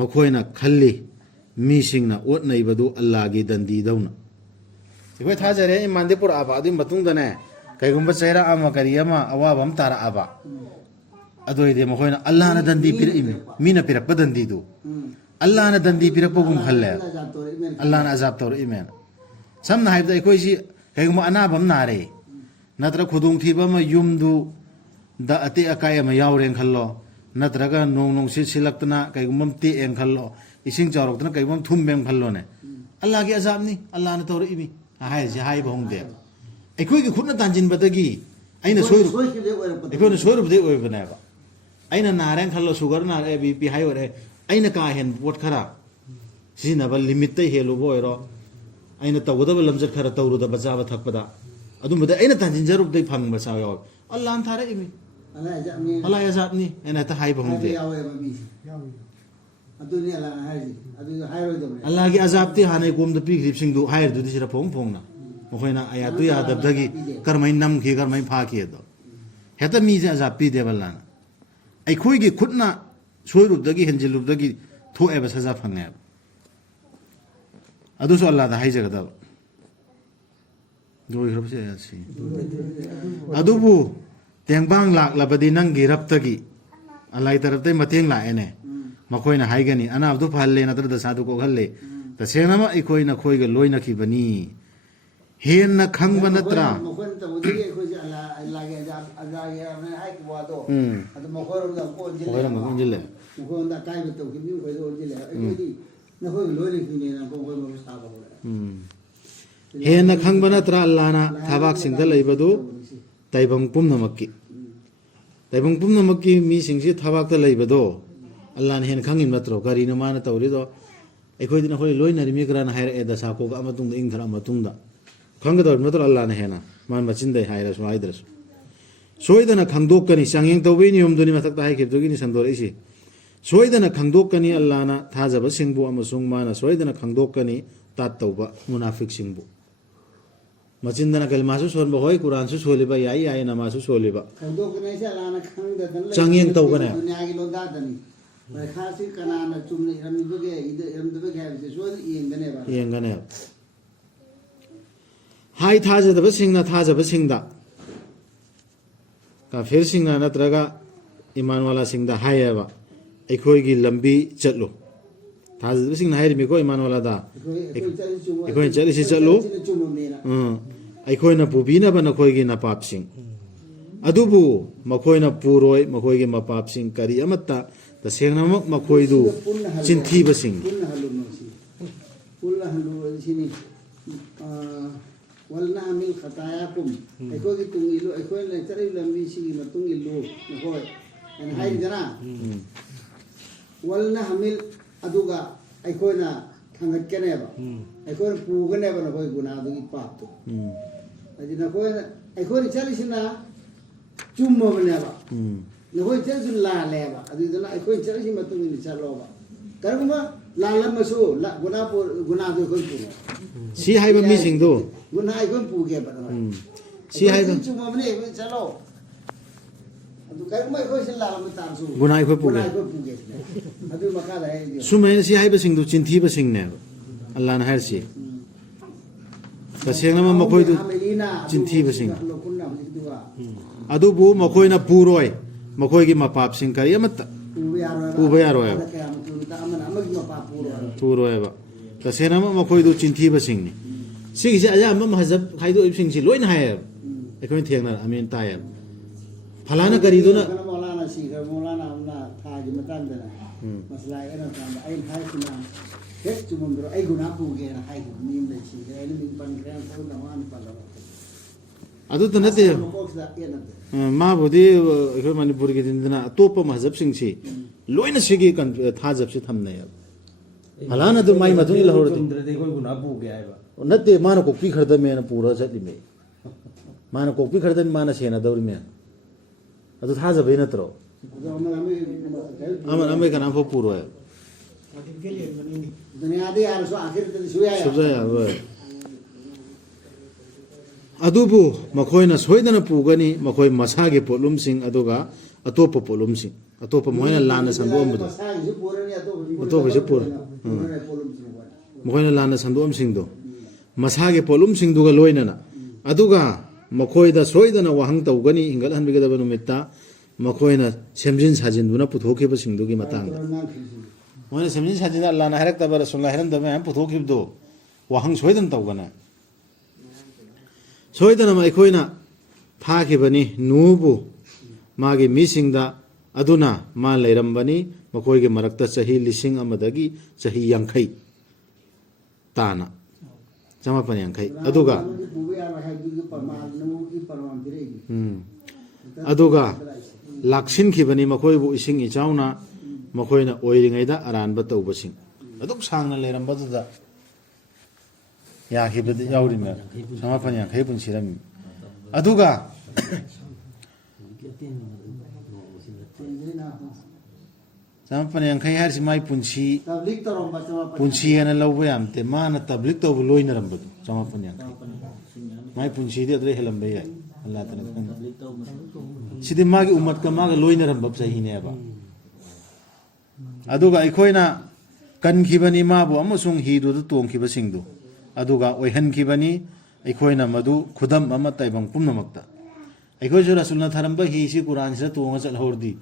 ꯃꯈꯣꯏꯅ ꯈꯜꯂꯤ ꯃꯤꯁꯤꯡꯅ ꯑꯣꯠ ꯅꯩꯕꯗꯨ ꯑꯜꯂꯥꯍꯒꯤ ꯗꯟꯗꯤꯗꯧꯅ ꯑꯩꯈꯣꯏ ꯊꯥꯖꯔꯦ ꯏꯃꯥꯟꯗꯤ ꯄꯨꯔꯛꯑꯕ ꯑꯗꯨꯒꯤ ꯃꯇꯨꯡꯗꯅꯦ ꯀꯩꯒꯨꯝꯕ ꯆꯩꯔꯥꯛ ꯑꯃ ꯀꯔꯤ ꯑꯃ ꯑꯋꯥꯕ ꯑꯃ ꯇꯥꯔꯛꯑꯕ ꯑꯗꯨ ꯑꯣꯏꯔꯗꯤ ꯃꯈꯣꯏꯅ ꯑꯜꯂꯥꯍꯅ ꯗꯟꯗꯤ ꯄꯤꯔꯛꯏꯃꯤ ꯃꯤꯅ ꯄꯤꯔꯛꯄ ꯗꯟꯗꯤꯗꯨ ꯑꯜꯂꯥꯍꯅ ꯗꯟꯗꯤ ꯄꯤꯔꯛꯄꯒꯨꯝ ꯈꯜꯂꯦ ꯑꯜꯂꯥꯍꯅ ꯑꯖꯥꯕ ꯇꯧꯔꯛꯏꯃꯦꯅ ꯁꯝꯅ ꯍꯥꯏꯔꯕꯗ ꯑꯩꯈꯣꯏꯁꯤ ꯀꯩꯒꯨꯝꯕ ꯑꯅꯥꯕ ꯑꯃ ꯅꯥꯔꯦ ꯅꯠꯇ꯭ꯔꯒ ꯈꯨꯗꯣꯡꯊꯤꯕ ꯑꯃ ꯌꯨꯝꯗꯨꯗ ꯑꯇꯦꯛ ꯑꯀꯥꯏ ꯑꯃ ꯌꯥꯎꯔꯦꯅ ꯈꯜꯂꯣ ꯅꯠꯇ꯭ꯔꯒ ꯅꯣꯡ ꯅꯨꯡꯁꯤꯠ ꯁꯤꯜꯂꯛꯇꯅ ꯀꯩꯒꯨꯝꯕ ꯑꯃ ꯇꯦꯛꯑꯦꯅ ꯈꯜꯂꯣ ꯏꯁꯤꯡ ꯆꯥꯎꯔꯛꯇꯅ ꯀꯩꯒꯨꯝꯕ ꯑꯃ ꯊꯨꯝꯃꯦꯅ ꯈꯜꯂꯣꯅꯦ ꯑꯜꯂꯥꯍꯒꯤ ꯑꯖꯥꯕꯅꯤ ꯑꯜꯂꯥꯍꯅ ꯇꯧꯔꯛꯏꯃꯤ ꯍꯥꯏꯔꯤꯁꯦ ꯍꯥꯏꯕ ꯍꯣꯡꯗꯦꯕ ꯑꯩꯈꯣꯏꯒꯤ ꯈꯨꯠꯅ ꯇꯥꯟꯁꯤꯟꯕꯗꯒꯤ ꯑꯩꯅ ꯑꯩꯈꯣꯏꯅ ꯁꯣꯏꯔꯨꯕꯗꯒꯤ ꯑꯣꯏꯕꯅꯦꯕ ꯑꯩꯅ ꯅꯥꯔꯦꯅ ꯈꯜꯂꯣ ꯁꯨꯒꯔ ꯅꯥꯔꯛꯑꯦ ꯕꯤ ꯄꯤ ꯍꯥꯏ ꯑꯣꯏꯔꯦ ꯑꯩꯅ ꯀꯥ ꯍꯦꯟꯕ ꯄꯣꯠ ꯈꯔ ꯁꯤꯖꯤꯟꯅꯕ ꯂꯤꯃꯤꯠꯇ ꯍꯦꯜꯂꯨꯕ ꯑꯣꯏꯔో ꯑꯩꯅ ꯇꯧꯒꯗꯕ ꯂꯝꯆꯠ ꯈꯔ ꯇꯧꯔꯨꯗꯕ ꯆꯥꯕ ꯊꯛꯄꯗ ꯑꯗꯨꯝꯕꯗ ꯑꯩꯅ ꯇꯥꯟꯁꯤꯟꯖꯔꯨꯕꯗꯒꯤ ꯐꯪꯕ ꯆꯥꯕ ꯌꯥꯎꯋꯦ ꯑꯜꯂꯥꯍꯅ ꯊꯥꯔꯛꯏꯃꯤ ꯑꯜꯂꯥꯍ ꯑꯖꯥꯕꯅꯤ ꯑꯩꯅ ꯍꯦꯛꯇ ꯍꯥꯏꯕ ꯍꯣꯡꯗꯦ ꯑꯜꯂꯥꯍꯒꯤ ꯑꯖꯥꯕꯇꯤ ꯍꯥꯟꯅ ꯀꯣꯝꯗ ꯄꯤꯈ꯭ꯔꯤꯕꯁꯤꯡꯗꯨ ꯍꯥꯏꯔꯤꯗꯨꯗꯤ ꯁꯤꯗ ꯐꯣꯡ ꯐꯣꯡꯅ ꯃꯈꯣꯏꯅ ꯑꯌꯥꯠꯇꯨ ꯌꯥꯗꯕꯗꯒꯤ ꯀꯔꯝꯍꯥꯏꯅ ꯅꯝꯈꯤ ꯀꯔꯝꯍꯥꯏꯅ ꯐꯥꯈꯤ ꯑꯗꯣ ꯍꯦꯛꯇ ꯃꯤꯁꯦ ꯑꯖꯥꯕ ꯄꯤꯗꯦꯕ ꯑꯜꯂꯥꯍꯅ ꯑꯩꯈꯣꯏꯒꯤ ꯈꯨꯠꯅ ꯁꯣꯏꯔꯨꯕꯗꯒꯤ ꯍꯦꯟꯖꯤꯜꯂꯨꯕꯗꯒꯤ ꯊꯣꯛꯑꯦꯕ ꯁꯖꯥ ꯐꯪꯉꯦꯕ ꯑꯗꯨꯁꯨ ꯑꯜꯂꯥꯍꯗ ꯍꯥꯏꯖꯒꯗꯕ ꯂꯣꯏꯈ꯭ꯔꯕꯁꯦ ꯑꯌꯥꯠꯁꯤ ꯑꯗꯨꯕꯨ ꯇꯦꯡꯕꯥꯡ ꯂꯥꯛꯂꯕꯗꯤ ꯅꯪꯒꯤ ꯔꯕꯇꯒꯤ ꯑꯜꯂꯥꯍꯒꯤ ꯇꯔꯞꯇꯩ ꯃꯇꯦꯡ ꯂꯥꯛꯑꯦꯅꯦ ꯃꯈꯣꯏꯅ ꯍꯥꯏꯒꯅꯤ ꯑꯅꯥꯕꯗꯨ ꯐꯍꯜꯂꯦ ꯅꯠꯇ꯭ꯔꯒ ꯗꯁꯥꯗꯨ ꯀꯣꯛꯍꯜꯂꯦ ꯇꯁꯦꯡꯅꯃꯛ ꯑꯩꯈꯣꯏ ꯅꯈꯣꯏꯒ ꯂꯣꯏꯅꯈꯤꯕꯅꯤ ꯍꯦꯟꯅ ꯈꯪꯕ ꯅꯠꯇ꯭ꯔꯥ ꯃꯈꯣꯏꯅ ꯇꯧꯕꯗꯒꯤ ꯑꯩꯈꯣꯏꯁꯦ ꯑꯜꯂꯥꯍꯒꯤ ꯑꯖꯥꯕꯒꯤ ꯍꯥꯏꯈꯤꯕ ꯋꯥꯗꯣ ꯑꯗꯨ ꯃꯈꯣꯏꯔꯣꯝꯗ ꯑꯣꯟꯁꯤꯜꯂꯦ ꯃꯈꯣꯏꯔꯣꯝꯗ ꯑꯀꯥꯏꯕ ꯇꯧꯈꯤꯕꯅꯤ ꯃꯈꯣꯏꯗ ꯑꯣꯟꯁꯤꯜꯂꯦ ꯑꯩꯈꯣꯏꯗꯤ ꯅꯈꯣꯏꯒ ꯂꯣꯏꯅꯈꯤꯕꯅꯤꯅ ꯃꯈꯣꯏ ꯃꯈꯣꯏ ꯁꯥꯕ ꯍꯧꯔꯦ ꯍꯦꯟꯅ ꯈꯪꯕ ꯅꯠꯇ꯭ꯔꯥ ꯑꯜꯂꯥꯍꯅ ꯊꯕꯥꯛꯁꯤꯡꯗ ꯂꯩꯕꯗꯨ ꯇꯥꯏꯕꯪ ꯄꯨꯝꯅꯃꯛꯀꯤ ꯃꯤꯁꯤꯡꯁꯤ ꯊꯕꯥꯛꯇ ꯂꯩꯕꯗꯣ ꯑꯜꯂꯥꯍꯅ ꯍꯦꯟꯅ ꯈꯪꯉꯤꯕ ꯅꯠꯇ꯭ꯔꯣ ꯀꯔꯤꯅꯣ ꯃꯥꯅ ꯇꯧꯔꯤꯗꯣ ꯑꯩꯈꯣꯏꯗꯤ ꯅꯈꯣꯏ ꯂꯣꯏꯅꯔꯤꯃꯤ ꯈꯔꯅ ꯍꯥꯏꯔꯛꯑꯦ ꯗꯁꯥ ꯀꯣꯛꯑ ꯃꯇꯨꯡꯗ ꯏꯪꯊꯔꯛꯑ ꯃꯇꯨꯡꯗ ꯈꯪꯒꯗꯧꯔꯤꯕ ꯅꯠꯇ꯭ꯔꯣ ꯑꯜꯂꯥꯍꯅ ꯍꯦꯟꯅ ꯃꯥꯅ ꯃꯆꯤꯟꯗꯩ ꯍꯥꯏꯔꯁꯨ ꯍꯥꯏꯗ꯭ꯔꯁꯨ ꯁꯣꯏꯗꯅ ꯈꯪꯗꯣꯛꯀꯅꯤ ꯆꯥꯡꯌꯦꯡ ꯇꯧꯕꯒꯤ ꯅꯤꯌꯣꯝꯗꯨꯅꯤ ꯃꯊꯛꯇ ꯍꯥꯏꯈꯤꯕꯗꯨꯒꯤꯅꯤ ꯁꯟꯗꯣꯔꯛꯏꯁꯤ ꯁꯣꯏꯗꯅ ꯈꯪꯗꯣꯛꯀꯅꯤ ꯑꯜꯂꯥꯍꯅ ꯊꯥꯖꯕꯁꯤꯡꯕꯨ ꯑꯃꯁꯨꯡ ꯃꯥꯅ ꯁꯣꯏꯗꯅ ꯈꯪꯗꯣꯛꯀꯅꯤ ꯇꯥꯠ ꯇꯧꯕ ꯃꯨꯅꯥꯐꯤꯛꯁꯤꯡꯕꯨ ꯃꯆꯤꯟꯗꯅ ꯀꯜꯃꯥꯁꯨ ꯁꯣꯟꯕ ꯍꯣꯏ ꯀꯨꯔꯥꯟꯁꯨ ꯁꯣꯜꯂꯤꯕ ꯌꯥꯏ ꯅꯃꯥꯖꯁꯨ ꯁꯣꯜꯂꯤꯕ ꯈꯪꯗꯣꯛꯀꯅꯤꯁꯦ ꯑꯜꯂꯥꯍꯅ ꯈꯪꯗꯗꯅ ꯆꯥꯡꯌꯦꯡ ꯇꯧꯒꯅꯦ ꯗꯨꯅꯤꯌꯥꯒꯤ ꯂꯣꯟꯗꯥꯗꯅꯤ ꯄꯔꯤꯈꯥꯁꯤ ꯀꯅꯥꯅ ꯆꯨꯝꯅ ꯏꯔꯝꯃꯤꯕꯒꯦ ꯏꯔꯝꯗꯕꯒꯦ ꯍꯥꯏꯕꯁꯦ ꯁꯣꯏꯗꯅ ꯌꯦꯡꯒꯅꯦꯕ ꯍꯥꯏ ꯊꯥꯖꯗꯕꯁꯤꯡꯅ ꯊꯥꯖꯕꯁꯤꯡꯗ ꯀꯥꯐꯤꯔꯁꯤꯡꯅ ꯅꯠꯇ꯭ꯔꯒ ꯏꯃꯥꯟꯋꯥꯂꯥꯁꯤꯡꯗ ꯍꯥꯏꯌꯦꯕ ꯑꯩꯈꯣꯏꯒꯤ ꯂꯝꯕꯤ ꯆꯠꯂꯨ ꯊꯥꯖꯗꯕꯁꯤꯡꯅ ꯍꯥꯏꯔꯤꯃꯤꯀꯣ ꯏꯃꯥꯟꯋꯥꯂꯥꯗ ꯑꯩꯈꯣꯏꯅ ꯆꯠꯂꯤꯁꯤ ꯆꯠꯂꯨ ꯑꯩꯈꯣꯏꯅ ꯄꯨꯕꯤꯅꯕ ꯅꯈꯣꯏꯒꯤ ꯅꯄꯥꯞꯁꯤꯡ ꯑꯗꯨꯕꯨ ꯃꯈꯣꯏꯅ ꯄꯨꯔꯣꯏ ꯃꯈꯣꯏꯒꯤ ꯃꯄꯥꯞꯁꯤꯡ ꯀꯔꯤ ꯑꯃꯠꯇ ꯇꯁꯦꯡꯅꯃꯛ ꯃꯈꯣꯏꯗꯨ ꯆꯤꯟꯊꯤꯕꯁꯤꯡ ꯋꯜꯅꯥꯃꯤꯜ ꯈꯇꯥꯌꯥꯀꯨꯝ ꯑꯩꯈꯣꯏꯒꯤ ꯇꯨꯡ ꯏꯜꯂꯨ ꯑꯩꯈꯣꯏꯅ ꯆꯠꯂꯤꯕ ꯂꯝꯕꯤꯁꯤꯒꯤ ꯃꯇꯨꯡ ꯏꯜꯂꯨ ꯅꯈꯣꯏ ꯑꯩꯅ ꯍꯥꯏꯔꯤꯗꯅ ꯋꯜꯅꯥꯃꯤꯜ ꯑꯗꯨꯒ ꯑꯩꯈꯣꯏꯅ ꯊꯥꯡꯒꯠꯀꯅꯦꯕ ꯑꯩꯈꯣꯏꯅ ꯄꯨꯒꯅꯦꯕ ꯅꯈꯣꯏ ꯒꯨꯅꯥꯗꯨꯒꯤ ꯄꯥꯞꯇꯣ ꯍꯥꯏꯗꯤ ꯑꯩꯈꯣꯏꯅ ꯆꯠꯂꯤꯁꯤꯅ ꯆꯨꯝꯃꯕꯅꯦꯕ ꯅꯈꯣꯏ ꯆꯠꯂꯤꯁꯤ ꯂꯥꯜꯂꯦꯕ ꯑꯗꯨꯗꯨꯅ ꯑꯩꯈꯣꯏꯅ ꯆꯠꯂꯤꯁꯤ ꯃꯇꯨꯡ ꯏꯟꯅ ꯆꯠꯂꯣꯕ ꯀꯔꯤꯒꯨꯝꯕ ꯂꯥꯜꯂꯝꯃꯁꯨ ꯒꯨꯅꯥꯗꯨ ꯑꯩꯈꯣꯏ ꯄꯨꯔꯣ ꯁꯤ ꯍꯥꯏꯕ ꯃꯤꯁꯤꯡꯗꯨ ꯒꯨꯅꯥ ꯑꯩꯈꯣꯏ ꯄꯨꯒꯦꯕ ꯁꯤ ꯍꯥꯏꯕ ꯆꯨꯝꯃꯕꯅꯦ ꯑꯩꯈꯣꯏ ꯆꯠꯂꯣ ꯑꯗꯨ ꯀꯔꯤꯒꯨꯝꯕ ꯑꯩꯈꯣꯏꯁꯤ ꯂꯥꯜꯂꯝꯕ ꯇꯥꯔꯁꯨ ꯒꯨꯅꯥ ꯑꯩꯈꯣꯏ ꯄꯨꯒꯦ ꯑꯗꯨ ꯃꯈꯥꯗ ꯍꯥꯏꯔꯤꯗꯤ ꯁꯨꯃꯥꯏꯅ ꯁꯤ ꯍꯥꯏꯕꯁꯤꯡꯗꯨ ꯆꯤꯟꯊꯤꯕꯁꯤꯡꯅꯦꯕ ꯑꯜꯂꯥꯍꯅ ꯍꯥꯏꯔꯤꯁꯤ ꯇꯁꯦꯡꯅꯃꯛ ꯃꯈꯣꯏꯗꯨ ꯆꯤꯟꯊꯤꯕꯁꯤꯡ ꯑꯗꯨꯕꯨ ꯃꯈꯣꯏꯅ ꯄꯨꯔꯣꯏ ꯃꯈꯣꯏꯒꯤ ꯃꯄꯥꯞꯁꯤꯡ ꯀꯔꯤ ꯑꯃꯠꯇ ꯄꯨꯕ ꯌꯥꯔꯣꯏꯕ ꯄꯨꯔꯣꯏꯕ ꯇꯁꯦꯡꯅꯃꯛ ꯃꯈꯣꯏꯗꯨ ꯆꯤꯟꯊꯤꯕꯁꯤꯡꯅꯤ ꯁꯤꯒꯤꯁꯦ ꯑꯌꯥꯝꯕ ꯃꯍꯖꯕ ꯈꯥꯏꯗꯣꯛꯏꯕꯁꯤꯡꯁꯤ ꯂꯣꯏꯅ ꯍꯥꯏꯌꯦꯕ ꯑꯩꯈꯣꯏꯅ ꯊꯦꯡꯅꯔ ꯑꯃꯦꯟ ꯇꯥꯏꯌꯦꯕ ꯐꯂꯥꯅ ꯀꯔꯤꯗꯨꯅ ꯃौलाना ꯁꯤꯈ꯭ꯔ ꯃौलाना ꯑꯃꯅ ꯊꯥꯒꯤ ꯃꯇꯥꯡꯗꯅ ꯃꯁꯂꯥ ꯑꯩꯅ ꯀꯥꯟꯗ ꯑꯩꯅ ꯍꯥꯏꯔꯤꯁꯤꯅ ꯍꯦꯛ ꯆꯨꯝꯃꯝꯗ꯭ꯔꯣ ꯑꯩ ꯒꯨꯅꯥ ꯄꯨꯒꯦꯅ ꯍꯥꯏꯈꯤꯕ ꯃꯤ ꯑꯃ ꯁꯤꯈ꯭ꯔꯦ ꯑꯩꯅ ꯃꯤꯡ ꯄꯟꯈ꯭ꯔꯦ ꯐꯣꯟꯗ ꯃꯥꯅ ꯄꯜꯂꯕ ꯑꯗꯨꯇ ꯅꯠꯇꯦ ꯃꯥꯕꯨꯗꯤ ꯑꯩꯈꯣꯏ ꯃꯅꯤꯄꯨꯔꯒꯤꯗꯤꯅ ꯑꯇꯣꯞꯄ ꯃꯍꯖꯕꯁꯤꯡꯁꯤ ꯂꯣꯏꯅ ꯁꯤꯒꯤ ꯊꯥꯖꯕꯁꯤ ꯊꯝꯅꯩꯌꯦꯕ ꯐꯂꯥꯅ ꯑꯗꯨ ꯃꯥꯏ ꯃꯇꯨꯡ ꯏꯜꯍꯧꯔꯗꯤ ꯑꯩꯈꯣꯏ ꯒꯨꯅꯥ ꯄꯨꯒꯦ ꯍꯥꯏꯕ ꯅꯠꯇꯦ ꯃꯥꯅ ꯀꯣꯛꯄꯤꯈ꯭ꯔꯗꯃꯦꯅ ꯄꯨꯔꯒ ꯆꯠꯂꯤꯃꯦ ꯃꯥꯅ ꯀꯣꯛꯄꯤꯈ꯭ꯔꯗꯃꯤ ꯃꯥꯅ ꯁꯦꯟꯅꯗꯧꯔꯤꯃꯦ ꯑꯗꯨ ꯊꯥꯖꯕꯩ ꯅꯠꯇ꯭ꯔꯣ ꯑꯗꯣ ꯑꯃ ꯑꯃ ꯀꯅꯥꯝ ꯐꯥꯎ ꯄꯨꯔꯣꯏ ꯗꯨꯅꯤꯌꯥꯗ ꯌꯥꯔꯁꯨ ꯑꯥꯈꯤꯔꯗꯗꯤ ꯁꯨꯌꯥ ꯁꯨꯡꯌꯥ ꯌꯥꯔꯣꯏ ꯑꯗꯨꯕꯨ ꯃꯈꯣꯏꯅ ꯁꯣꯏꯗꯅ ꯄꯨꯒꯅꯤ ꯃꯈꯣꯏ ꯃꯁꯥꯒꯤ ꯄꯣꯠꯂꯨꯝꯁꯤꯡ ꯑꯗꯨꯒ ꯑꯇꯣꯞꯄ ꯄꯣꯠꯂꯨꯝꯁꯤꯡ ꯑꯇꯣꯞꯄ ꯃꯈꯣꯏꯅ ꯂꯥꯟꯅ ꯁꯟꯗꯣꯛꯑꯝꯕꯗꯣ ꯃꯁꯥꯒꯤꯁꯨ ꯄꯨꯔꯅꯤ ꯑꯇꯣꯞꯄꯁꯨ ꯄꯨꯔ ꯃꯈꯣꯏꯅ ꯂꯥꯟꯅ ꯁꯟꯗꯣꯛꯑꯝꯁꯤꯡꯗꯣ ꯃꯁꯥꯒꯤ ꯄꯣꯠꯂꯨꯝꯁꯤꯡꯗꯨꯒ ꯂꯣꯏꯅꯅ ꯑꯗꯨꯒ ꯃꯈꯣꯏꯗ ꯁꯣꯏꯗꯅ ꯋꯥꯍꯪ ꯇꯧꯒꯅꯤ ꯍꯤꯡꯒꯠꯍꯟꯕꯤꯒꯗꯕ ꯅꯨꯃꯤꯠꯇ ꯃꯈꯣꯏꯅ ꯁꯦꯝꯖꯤꯟ ꯁꯥꯖꯤꯟꯗꯨꯅ ꯄꯨꯊꯣꯛꯈꯤꯕꯁꯤꯡꯗꯨꯒꯤ ꯃꯇꯥꯡꯗ ꯃꯣꯏꯅ ꯁꯦꯝꯖꯤꯟ ꯁꯥꯖꯤꯟꯗ ꯑꯜꯂꯥꯍꯅ ꯍꯥꯏꯔꯛꯇꯕ ꯔꯁꯨꯜꯅ ꯍꯥꯏꯔꯝꯗꯕ ꯃꯌꯥꯝ ꯄꯨꯊꯣꯛꯈꯤꯕꯗꯣ ꯋꯥꯍꯪ ꯁꯣꯏꯗꯅ ꯇꯧꯒꯅꯤ ꯁꯣꯏꯗꯅ ꯑꯩꯈꯣꯏꯅ ꯊꯥꯈꯤꯕꯅꯤ ꯅꯨꯍꯕꯨ ꯃꯥꯒꯤ ꯃꯤꯁꯤꯡꯗ ꯑꯗꯨꯅ ꯃꯥ ꯂꯩꯔꯝꯕꯅꯤ ꯃꯈꯣꯏꯒꯤ ꯃꯔꯛꯇ ꯆꯍꯤ 1,000 ꯆꯍꯤ 50 ꯇꯥꯅ 150 ꯑꯗꯨꯒ ꯑꯗꯨꯒ ꯂꯥꯛꯁꯤꯟꯈꯤꯕꯅꯤ ꯃꯈꯣꯏꯕꯨ ꯏꯁꯤꯡ ꯏꯆꯥꯎꯅ ꯃꯈꯣꯏꯅ ꯑꯣꯏꯔꯤꯉꯩꯗ ꯑꯔꯥꯟꯕ ꯇꯧꯕꯁꯤꯡ ꯑꯗꯨꯛ ꯁꯥꯡꯅ ꯂꯩꯔꯝꯕꯗꯨꯗ ꯌꯥꯈꯤꯕꯗꯤ ꯌꯥꯎꯔꯤꯃꯦ 150 ꯄꯨꯟꯁꯤꯔꯝꯃꯤ ꯑꯗꯨꯒ 150 ꯍꯥꯏꯔꯤꯁꯤ ꯃꯥꯏ ꯄꯨꯟꯁꯤ ꯍꯥꯏꯅ ꯂꯧꯕ ꯌꯥꯝꯇꯦ ꯃꯥꯅ ꯇꯕ꯭ꯂꯤꯛ ꯇꯧꯕ ꯂꯣꯏꯅꯔꯝꯕꯗꯣ 150 ꯃꯥꯏ ꯄꯨꯟꯁꯤꯗꯤ ꯑꯗꯨꯗꯩ ꯍꯦꯜꯂꯝꯕ ꯌꯥꯏ ꯑꯜꯂꯥꯍ ꯇꯥꯂꯥ ꯈꯪꯉꯤ ꯁꯤꯗꯤ ꯃꯥꯒꯤ ꯎꯝꯃꯠꯀ ꯃꯥꯒ ꯂꯣꯏꯅꯔꯝꯕ ꯆꯍꯤꯅꯦꯕ ꯑꯗꯨꯒ ꯑꯩꯈꯣꯏꯅ ꯀꯟꯈꯤꯕꯅꯤ ꯃꯥꯕꯨ ꯑꯃꯁꯨꯡ ꯍꯤꯗꯨꯗ ꯇꯣꯡꯈꯤꯕꯁꯤꯡꯗꯨ ꯑꯗꯨꯒ ꯑꯣꯏꯍꯟꯈꯤꯕꯅꯤ ꯑꯩꯈꯣꯏꯅ ꯃꯗꯨ ꯈꯨꯗꯝ ꯑꯃ ꯇꯥꯏꯕꯪ ꯄꯨꯝꯅꯃꯛꯇ ꯑꯩꯈꯣꯏꯁꯨ ꯔꯁꯨꯜꯅ ꯊꯔꯝꯕ ꯍꯤꯁꯤ ꯀꯨꯔꯥꯟꯁꯤꯗ ꯇꯣꯡꯉ ꯆꯠꯍꯧꯔꯗꯤ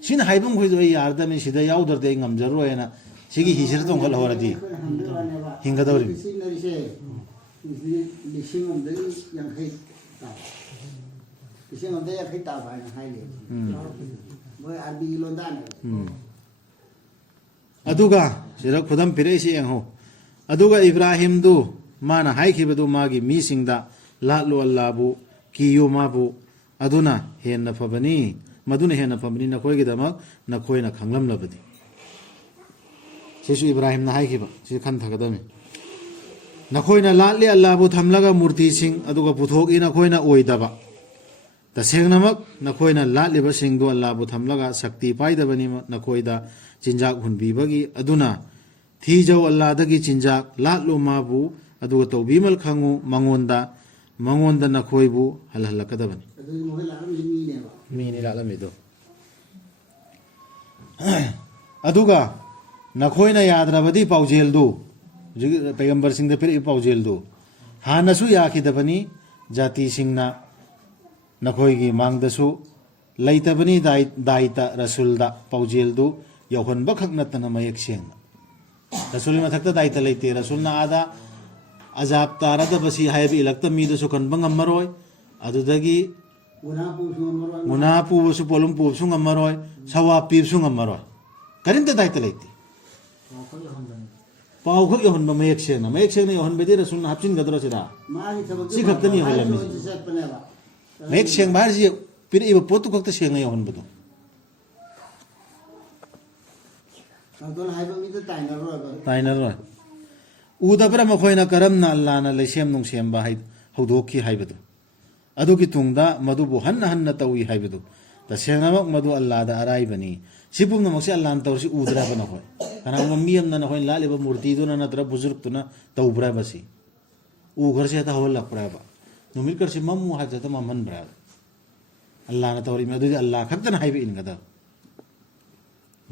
ꯁꯤꯅ ꯍꯥꯏꯐꯝ ꯈꯣꯏꯗꯣ ꯑꯩ ꯌꯥꯔꯗꯕꯅꯤ ꯁꯤꯗ ꯌꯥꯎꯗ꯭ꯔꯗꯤ ꯑꯩ ꯉꯝꯖꯔꯣꯏꯅ ꯁꯤꯒꯤ ꯍꯤꯁꯤꯗ ꯇꯣꯡꯈꯠꯍꯧꯔꯗꯤ ꯍꯤꯡꯒꯗꯧꯔꯤꯕꯅꯤ 1,050 ꯇꯥꯕ ꯍꯥꯏꯅ ꯍꯥꯏꯔꯤ ꯃꯣꯏ ꯑꯥꯔꯕꯤꯒꯤ ꯂꯣꯟꯗꯥꯅꯦ ꯑꯗꯨꯒ ꯁꯤꯗ ꯈꯨꯗꯝ ꯄꯤꯔꯛꯏꯁꯤ ꯌꯦꯡꯍꯧ ꯑꯗꯨꯒ ꯏꯕ꯭ꯔꯥꯍꯤꯝꯗꯨ ꯃꯥꯅ ꯍꯥꯏꯈꯤꯕꯗꯨ ꯃꯥꯒꯤ ꯃꯤꯁꯤꯡꯗ ꯂꯥꯠꯂꯨ ꯑꯜꯂꯥꯍꯕꯨ ꯀꯤꯌꯨ ꯃꯥꯕꯨ ꯑꯗꯨꯅ ꯍꯦꯟꯅ ꯐꯕꯅꯤ ꯃꯗꯨꯅ ꯍꯦꯟꯅ ꯐꯕꯅꯤ ꯅꯈꯣꯏꯒꯤꯗꯃꯛ ꯅꯈꯣꯏꯅ ꯈꯪꯂꯝꯂꯕꯗꯤ ꯁꯤꯁꯨ ꯏꯕ꯭ꯔꯥꯍꯤꯝꯅ ꯍꯥꯏꯈꯤꯕ ꯁꯤ ꯈꯟꯊꯒꯗꯕꯅꯤ ꯅꯈꯣꯏꯅ ꯂꯥꯠꯂꯤ ꯑꯜꯂꯥꯍꯕꯨ ꯊꯝꯂꯒ ꯃꯨꯔꯇꯤꯁꯤꯡ ꯑꯗꯨꯒ ꯄꯨꯊꯣꯛꯏ ꯅꯈꯣꯏꯅ ꯑꯣꯏꯗꯕ ꯇꯁꯦꯡꯅꯃꯛ ꯅꯈꯣꯏꯅ ꯂꯥꯠꯂꯤꯕꯁꯤꯡꯗꯨ ꯑꯜꯂꯥꯍꯕꯨ ꯊꯝꯂꯒ ꯁꯛꯇꯤ ꯄꯥꯏꯗꯕꯅꯤ ꯅꯈꯣꯏꯗ ꯆꯤꯟꯖꯥꯛ ꯍꯨꯟꯕꯤꯕꯒꯤ ꯑꯗꯨꯅ ꯊꯤꯖꯧ ꯑꯜꯂꯥꯍꯗꯒꯤ ꯆꯤꯟꯖꯥꯛ ꯂꯥꯠꯂꯨ ꯃꯥꯕꯨ ꯑꯗꯨꯒ ꯇꯧꯕꯤꯃꯜ ꯈꯪꯉꯨ ꯃꯉꯣꯟꯗ ꯅꯈꯣꯏꯕꯨ ꯍꯜꯍꯜꯂꯛꯀꯗꯕꯅꯤ ꯃꯤꯅꯤ ꯂꯥꯠꯂꯝꯃꯤꯗꯣ ꯑꯗꯨꯒ ꯅꯈꯣꯏꯅ ꯌꯥꯗ꯭ꯔꯕꯗꯤ ꯄꯥꯎꯖꯦꯜꯗꯨ ꯍꯧꯖꯤꯛ ꯄꯩꯒꯝꯕꯔꯁꯤꯡꯗ ꯄꯤꯔꯛꯏꯕ ꯄꯥꯎꯖꯦꯜꯗꯨ ꯍꯥꯟꯅꯁꯨ ꯌꯥꯈꯤꯗꯕꯅꯤ ꯖꯥꯇꯤꯁꯤꯡꯅ ꯅꯈꯣꯏꯒꯤ ꯃꯥꯡꯗꯁꯨ ꯂꯩꯇꯕꯅꯤ ꯗꯥꯏꯇ ꯔꯁꯨꯜꯗ ꯄꯥꯎꯖꯦꯜꯗꯨ ꯌꯧꯍꯟꯕ ꯈꯛ ꯅꯠꯇꯅ ꯃꯌꯦꯛ ꯁꯦꯡꯅ ꯔꯁꯨꯜꯒꯤ ꯃꯊꯛꯇ ꯗꯥꯏꯇ ꯂꯩꯇꯦ ꯔꯁꯨꯜꯅ ꯑꯥꯗ ꯑꯖꯥꯕ ꯇꯥꯔꯗꯕꯁꯤ ꯍꯥꯏꯕ ꯏꯜꯂꯛꯇ ꯃꯤꯗꯨꯁꯨ ꯀꯟꯕ ꯉꯝꯃꯔꯣꯏ ꯑꯗꯨꯗꯒꯤ ꯒꯨꯅꯥ ꯄꯨꯕꯁꯨ ꯄꯣꯠꯂꯨꯝ ꯄꯨꯕꯁꯨ ꯉꯝꯃꯔꯣꯏ ꯁꯋꯥꯕ ꯄꯤꯕꯁꯨ ꯉꯝꯃꯔꯣꯏ ꯀꯔꯤꯝꯇ ꯗꯥꯏꯇ ꯂꯩꯇꯦ ꯄꯥꯎ ꯈꯛ ꯌꯧꯍꯟꯕ ꯃꯌꯦꯛ ꯁꯦꯡꯅ ꯌꯧꯍꯟꯕꯗꯤ ꯔꯁꯨꯜꯅ ꯍꯥꯞꯆꯤꯟꯒꯗ꯭ꯔꯣ ꯁꯤꯗ ꯁꯤ ꯈꯛꯇꯅꯤ ꯌꯧꯍꯜꯂꯝꯃꯤꯁꯤ ꯃꯌꯦꯛ ꯁꯦꯡꯕ ꯍꯥꯏꯔꯤꯁꯤ ꯄꯤꯔꯛꯏꯕ ꯄꯣꯠꯇꯨ ꯈꯛꯇ ꯁꯦꯡꯅ ꯌꯧꯍꯟꯕꯗꯣ ꯇꯥꯏꯅꯔꯣꯏ ꯎꯗꯕ꯭ꯔꯥ ꯃꯈꯣꯏꯅ ꯀꯔꯝꯅ ꯑꯜꯂꯥꯍꯅ ꯂꯩꯁꯦꯝ ꯅꯨꯡꯁꯦꯝꯕ ꯍꯧꯗꯣꯛꯈꯤ ꯍꯥꯏꯕꯗꯨ ꯑꯗꯨꯒꯤ ꯇꯨꯡꯗ ꯃꯗꯨꯕꯨ ꯍꯟꯅ ꯇꯧꯏ ꯍꯥꯏꯕꯗꯨ ꯇꯁꯦꯡꯅꯃꯛ ꯃꯗꯨ ꯑꯜꯂꯥꯍꯗ ꯑꯔꯥꯏꯕꯅꯤ ꯁꯤ ꯄꯨꯝꯅꯃꯛꯁꯦ ꯑꯜꯂꯥꯍꯅ ꯇꯧꯔꯤꯁꯤ ꯎꯗ꯭ꯔꯕ ꯅꯈꯣꯏ ꯀꯅꯥꯒꯨꯝꯕ ꯃꯤ ꯑꯃꯅ ꯅꯈꯣꯏ ꯂꯥꯠꯂꯤꯕ ꯃꯨꯔꯇꯤꯗꯨꯅ ꯅꯠꯇ꯭ꯔꯒ ꯕꯨꯖꯨꯔꯛꯇꯨꯅ ꯇꯧꯕ꯭ꯔꯥꯕ ꯁꯤ ꯎꯈ꯭ꯔꯁꯤ ꯍꯦꯛꯇ ꯍꯧꯍꯜꯂꯛꯄ꯭ꯔꯥꯕ ꯅꯨꯃꯤꯠꯀꯔꯁꯤ ꯃꯝꯃꯨ ꯍꯥꯏꯕꯗ ꯍꯦꯛꯇ ꯃꯝꯍꯟꯕ꯭ꯔꯥꯕ ꯑꯜꯂꯥꯍꯅ ꯇꯧꯔꯤꯕꯅꯤ ꯑꯗꯨꯗꯤ ꯑꯜꯂꯥꯍ ꯈꯛꯇꯅ ꯍꯥꯏꯕ ꯏꯟꯒꯗꯕ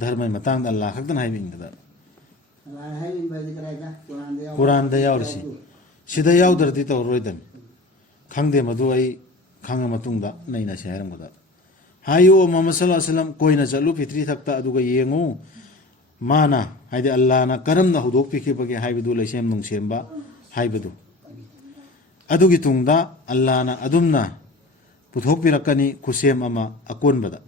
ꯙꯔꯃꯒꯤ ꯃꯇꯥꯡꯗ ꯑꯜꯂꯥꯍ ꯈꯛꯇꯅ ꯍꯥꯏꯕ ꯏꯟꯒꯗꯕ ꯀꯨꯔꯥꯟꯗ ꯌꯥꯎꯔꯤꯁꯤ ꯁꯤꯗ ꯌꯥꯎꯗ꯭ꯔꯗꯤ ꯇꯧꯔꯔꯣꯏꯗꯕꯅꯤ ꯈꯪꯗꯦ ꯃꯗꯨ ꯑꯩ ꯈꯪꯉ ꯃꯇꯨꯡꯗ ꯅꯩꯅꯁꯤ ꯍꯥꯏꯔꯝꯒꯗꯕ ꯍꯥꯏꯌꯨ ꯃꯨꯍꯝꯃꯗ ꯁꯜꯂꯜꯂꯥꯍꯨ ꯑꯂꯩꯍꯤ ꯋꯁꯜꯂꯝ ꯀꯣꯏꯅ ꯆꯠꯂꯨ ꯐꯤꯇ꯭ꯔꯤ ꯊꯛꯇ ꯑꯗꯨꯒ ꯌꯦꯡꯉꯨ ꯃꯥꯅ ꯍꯥꯏꯗꯤ ꯑꯜꯂꯥꯍꯅ ꯀꯔꯝꯅ ꯍꯧꯗꯣꯛꯄꯤꯈꯤꯕꯒꯦ ꯍꯥꯏꯕꯗꯨ ꯂꯩꯁꯦꯝ ꯅꯨꯡꯁꯦꯝꯕ ꯍꯥꯏꯕꯗꯨ ꯑꯗꯨꯒꯤ ꯇꯨꯡꯗ ꯑꯜꯂꯥꯍꯅ ꯑꯗꯨꯝꯅ ꯄꯨꯊꯣꯛꯄꯤꯔꯛꯀꯅꯤ ꯈꯨꯠꯁꯦꯝ ꯑꯃ ꯑꯀꯣꯟꯕꯗ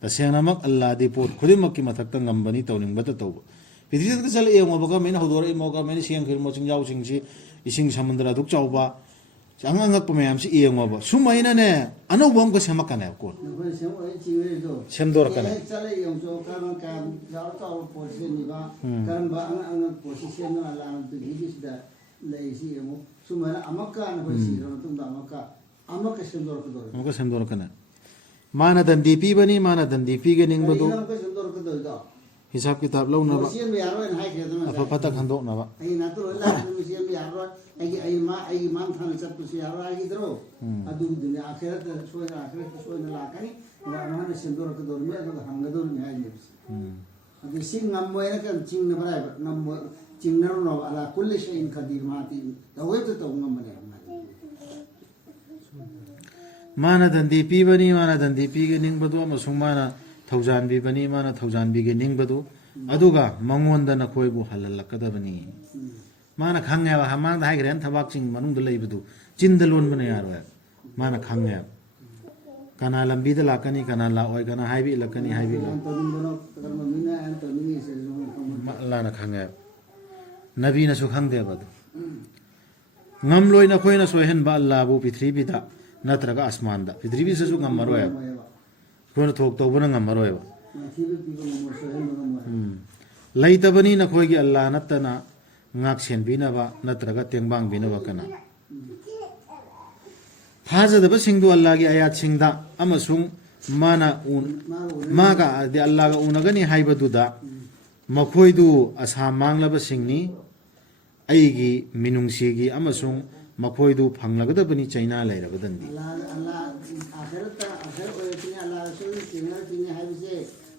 ꯇꯁꯦꯡꯅꯃꯛ ꯑꯜꯂꯥꯍꯗꯤ ꯄꯣꯠ ꯈꯨꯗꯤꯡꯃꯛꯀꯤ ꯃꯊꯛꯇ ꯉꯝꯕꯅꯤ ꯇꯧꯅꯤꯡꯕꯇ ꯇꯧꯕ ꯄ꯭ꯔꯤꯊꯤꯕꯤꯗ ꯆꯠꯂ ꯌꯦꯡꯉꯣꯕ ꯀꯔꯝꯍꯥꯏꯅ ꯍꯧꯗꯣꯔꯛꯏꯃꯣ ꯀꯔꯝꯍꯥꯏꯅ ꯁꯦꯝꯈꯤꯕꯃꯣ ꯆꯤꯡꯖꯥꯎꯁꯤꯡꯁꯤ ꯏꯁꯤꯡ ꯁꯃꯨꯗ꯭ꯔ ꯑꯗꯨꯛ ꯆꯥꯎꯕ ꯑꯉꯛꯄ ꯃꯌꯥꯝꯁꯤ ꯌꯦꯡꯉꯣꯕ ꯁꯨꯃꯥꯏꯅꯅꯦ ꯑꯅꯧꯕ ꯑꯃꯨꯛꯀ ꯁꯦꯝꯃꯛꯀꯅꯦꯕ ꯀꯣꯟ ꯁꯦꯝꯗꯣꯔꯛꯀꯅꯦ ꯑꯃꯨꯛꯀ ꯁꯦꯝꯗꯣꯔꯛꯀꯅꯦ mana dandi pibani mana dandi piganing badu ꯀꯔꯤꯅꯣ ꯑꯩꯈꯣꯏ ꯁꯦꯝꯗꯣꯔꯛꯀꯗꯣꯏꯗꯣ hisab kitab launaba ꯁꯦꯝꯕ ꯌꯥꯔꯣꯏꯅ ꯍꯥꯏꯈ꯭ꯔꯦꯗꯅ afa pata khandoknaba ꯑꯩ ꯅꯥꯇꯣꯟ ꯂꯥꯛꯇꯅ ꯁꯦꯝꯕ ꯌꯥꯔꯣꯏ ꯑꯩꯒꯤ ꯃꯥꯡ ꯊꯥꯅ ꯆꯠꯄꯁꯨ ꯌꯥꯔꯣꯏ ꯍꯥꯏꯈꯤꯗ꯭ꯔꯣ ꯑꯗꯨꯒꯤꯗꯨꯅꯦ ꯑꯥꯈꯤꯔꯠꯇ ꯁꯣꯏꯅ ꯂꯥꯛꯀꯅꯤ ꯃꯥꯅ ꯁꯦꯝꯗꯣꯔꯛꯀꯗꯧꯔꯤꯅꯤ ꯑꯗꯨꯒ ꯍꯪꯒꯗꯧꯔꯤꯅꯤ ꯍꯥꯏꯅꯦꯕꯁꯦ ꯑꯗꯨ ꯁꯤ ꯉꯝꯃꯣꯏꯅ ꯀꯩꯅꯣ ꯆꯤꯡꯅꯕ ꯍꯥꯏꯕ ꯉꯝꯃꯣꯏ ꯆꯤꯡꯅꯔꯨꯅꯕ ꯑꯂꯥ ꯀꯨꯜꯂꯤ ꯁꯩꯟ ꯈꯗꯤꯔ ꯃꯥꯇꯤ ꯇꯧꯋꯦꯇ ꯇꯧꯕ ꯉꯝꯕꯅꯦꯕ mana dandi pibani mana dandi piganing badu amasung mana thaujan bibani mana thaujan biganing badu aduga mangonda na khoi bu halalakadabani mana khangya wa hamang da haigren thabak ching manung da leibadu chinda lon bana yaro mana khangya kana lambi da lakani kana la oi kana haibi lakani haibi la na khangya nabi na su khangde badu ngam loi na khoi na sohen ba allah bu prithvi da natraga asman da prithvi se su ngam maroya khona thok to bana ngam maroya ꯂꯩꯇꯕꯅꯤ ꯅꯈꯣꯏꯒꯤ ꯑꯜꯂꯥ ꯅꯠꯇꯅ ꯉꯥꯛ ꯁꯦꯟꯕꯤꯅꯕ ꯅꯠꯇ꯭ꯔꯒ ꯇꯦꯡꯕꯥꯡ ꯕꯤꯅꯕ ꯀꯅꯥ ꯊꯥꯖꯗꯕꯁꯤꯡꯗꯨ ꯑꯜꯂꯥꯒꯤ ꯑꯌꯥꯠꯁꯤꯡꯗ ꯑꯃꯁꯨꯡ ꯃꯥꯒ ꯑꯜꯂꯥꯒ ꯎꯅꯒꯅꯤ ꯍꯥꯏꯕꯗꯨꯗ ꯃꯈꯣꯏꯗꯨ ꯑꯁꯥ ꯃꯥꯡꯂꯕꯁꯤꯡꯅꯤ ꯑꯩꯒꯤ ꯃꯤꯅꯨꯡꯁꯤꯒꯤ ꯑꯃꯁꯨꯡ ꯃꯈꯣꯏꯗꯨ ꯐꯪꯂꯒꯗꯕꯅꯤ ꯆꯩꯅꯥ ꯂꯩꯔꯕꯗꯟꯗꯤ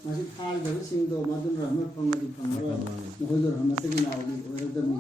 ꯃꯁꯤ ꯊꯥꯒꯗꯕꯁꯤꯡꯗꯣ ꯃꯗꯨꯅ ꯔꯍꯃꯠ ꯐꯪꯉꯗꯤ ꯐꯪꯉꯔꯣꯏ ꯃꯈꯣꯏꯗꯣ ꯔꯍꯃꯠꯇꯒꯤ ꯅꯥꯎꯗꯤ ꯑꯣꯏꯔꯛꯇꯕꯅꯤ